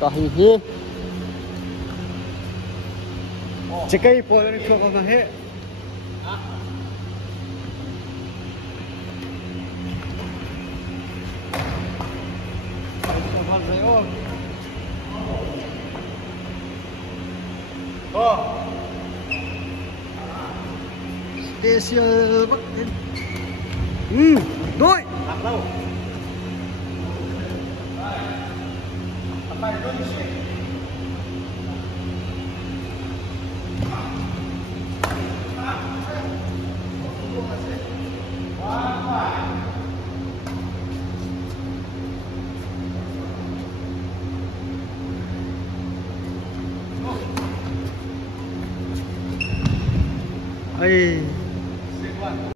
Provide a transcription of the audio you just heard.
Carrinho. Checa aí, pô, olha que eu vou na rede. Ó. Esse dois. Rapaz, dois chega. Aí.